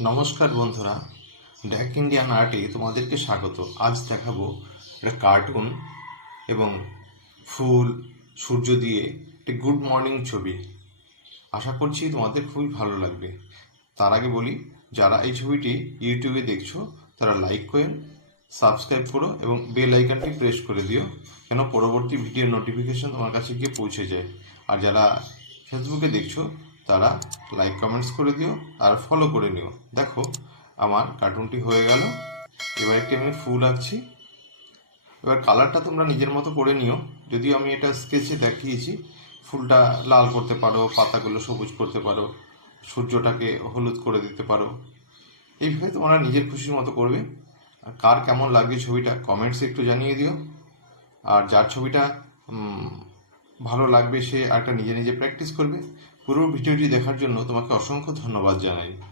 নমস্কার বন্ধুরা, DAC Indian আর্টে তোমাদেরকে স্বাগত। আজ দেখাবো একটা কার্টুন এবং ফুল, সূর্য দিয়ে একটি গুড মর্নিং ছবি। আশা করছি তোমাদের খুবই ভালো লাগবে। তার আগে বলি, যারা এই ছবিটি ইউটিউবে দেখছো তারা লাইক করে সাবস্ক্রাইব করো এবং বেল আইকনটি প্রেস করে দিও, কেন পরবর্তী ভিডিও নোটিফিকেশন তোমার কাছে গিয়ে পৌঁছে যায়। আর যারা ফেসবুকে দেখছো তারা লাইক কমেন্টস করে দিও আর ফলো করে নিও। দেখো, আমার কার্টুনটি হয়ে গেল। এবার একটি আমি ফুল আঁকছি। এবার কালারটা তোমরা নিজের মতো করে নিও, যদিও আমি এটা স্কেচে দেখিয়েছি। ফুলটা লাল করতে পারো, পাতাগুলো সবুজ করতে পারো, সূর্যটাকে হলুদ করে দিতে পারো। এইভাবে তোমরা নিজের খুশির মতো করবে। আর কার কেমন লাগছে ছবিটা কমেন্টসে একটু জানিয়ে দিও। আর যার ছবিটা ভালো লাগবে সে একটা নিজে নিজে প্র্যাকটিস করবে। পুরো ভিডিওটি দেখার জন্য তোমাকে অসংখ্য ধন্যবাদ জানাই।